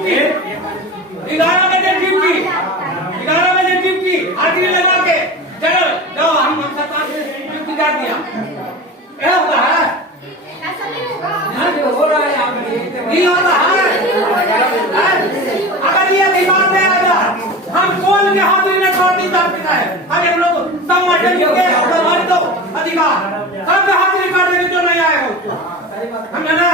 duty 11 बजे duty 11 बजे duty हाजिरी लगा के चलो जाओ हम सरकार से ड्यूटी कर दिया क्या होता है हो रहा है नहीं होता है अगर ये दिमाग में आ जाए हम कौन के हाजिरी में छोटी जाता है हम लोग सब मॉडल के हमारे तो अधिकार सब हाजिरी कर देंगे जो नहीं आएगा हमने ना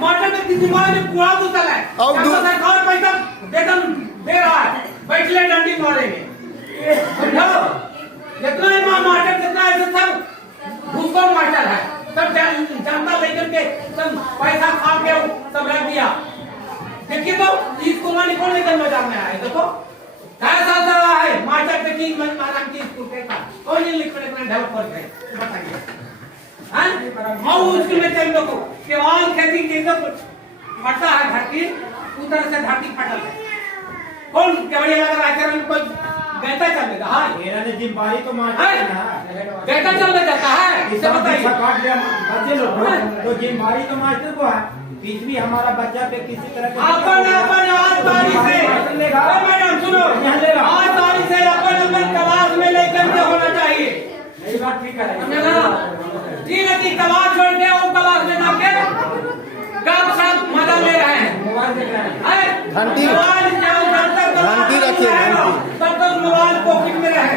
मॉडल के दिमाग में पूरा घुसल है सरकार पैसा वेतन दे रहा है बैठले डंडी मारेंगे समझो जितना ही मॉडल जितना है सब घुसखोर मॉडल है सब जनता लेकर के सब पैसा खा के सब रख दिया देखिए तो स्कूल में कौन लेकर बाजार में आए देखो कैसा रहा है मास्टर के की मारा की स्कूल के का कौन लिखने में डेवलपर है बताइए हां और स्कूल में चल लोगों केवल खेती के तो फटा है धरती उधर से धरती फटल है कौन केवड़िया लगा आचरण में कोई बेटा चलेगा हां मेरा ने जिम्मेदारी तो मार ना बेटा चलने जाता है इसे बताइए काट लिया बच्चे लोग तो जिम्मेदारी तो मास्टर को है बीच में हमारा बच्चा पे किसी तरह अपन आज तारीख से मैडम सुनो आज तारीख से अपन क्लास में लेकर के होना चाहिए यही बात ठीक है ठीक है कि क्लास छोड़ के वो क्लास में जाके गप सप मजा ले रहे हैं मोबाइल देख रहे हैं घंटी रखिए तब तक मोबाइल पॉकेट में रहे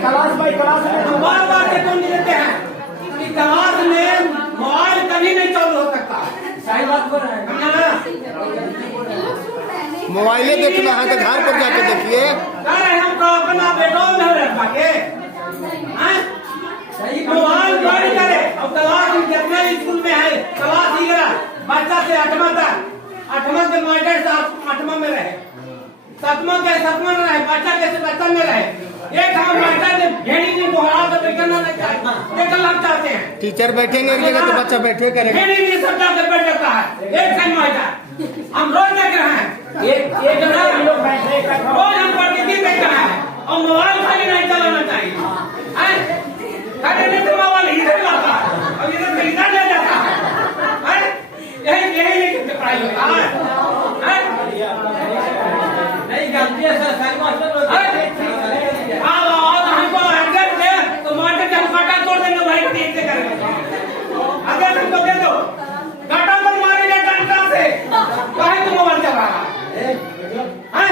क्लास बाई क्लास में बार बार के कौन देते हैं कि क्लास में मोबाइल कभी नहीं चालू हो सकता सही बात बोल रहे हैं मोबाइले देखना है तो घर पर जाके देखिए हमको अपना बेटों में रख पाके मोबाइल बंद करे और क्लास जितने स्कूल में है क्लास ही करा बच्चा से 8वां तक 8वां के मास्टर से 8वां में रहे 7वां के 7वां में रहे बच्चा के 7वां में रहे एक हम मास्टर से भेड़ी की दोहरा कर बैठना नहीं चाहते ये हम चाहते हैं टीचर बैठेंगे एक जगह तो बच्चा बैठे करेगा भेड़ी की सत्ता से बैठ जाता है एक टाइम मास्टर हम रोज देख रहे हैं एक लोग बैठे रोज हम प्रतिदिन देख रहे हैं और मोबाइल खाली नहीं चलाना चाहिए खाली तो मोबाइल इधर लाता है और इधर से इधर ले जाता है यही पढ़ाई होता है नहीं गलती है सर मास्टर हमको अगर दे तो मास्टर के हम काटा तोड़ देंगे भाई ठीक से करेंगे अगर हमको दे दो काटा पर मारेगा डंडा से काहे तू मोबाइल चला रहा है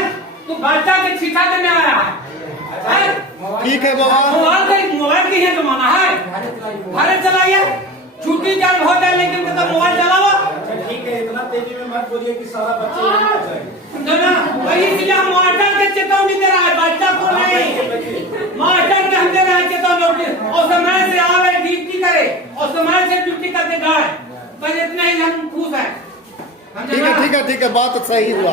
तू बच्चा के शिक्षा देने आया है ठीक है बाबा मोबाइल की है जमाना है भारत चलाइए छुट्टी जब हो जाए लेकिन तो मोबाइल चलाओ ठीक है इतना तेजी में मत बोलिए कि सारा बच्चे वही इसलिए हम मास्टर के चेतावनी दे रहा है बच्चा को नहीं मास्टर के हम दे रहे हैं चेतावनी और समय से आवे ड्यूटी करे और समय से ड्यूटी करके जाए बस इतना ही हम खुश है ठीक है बात सही हुआ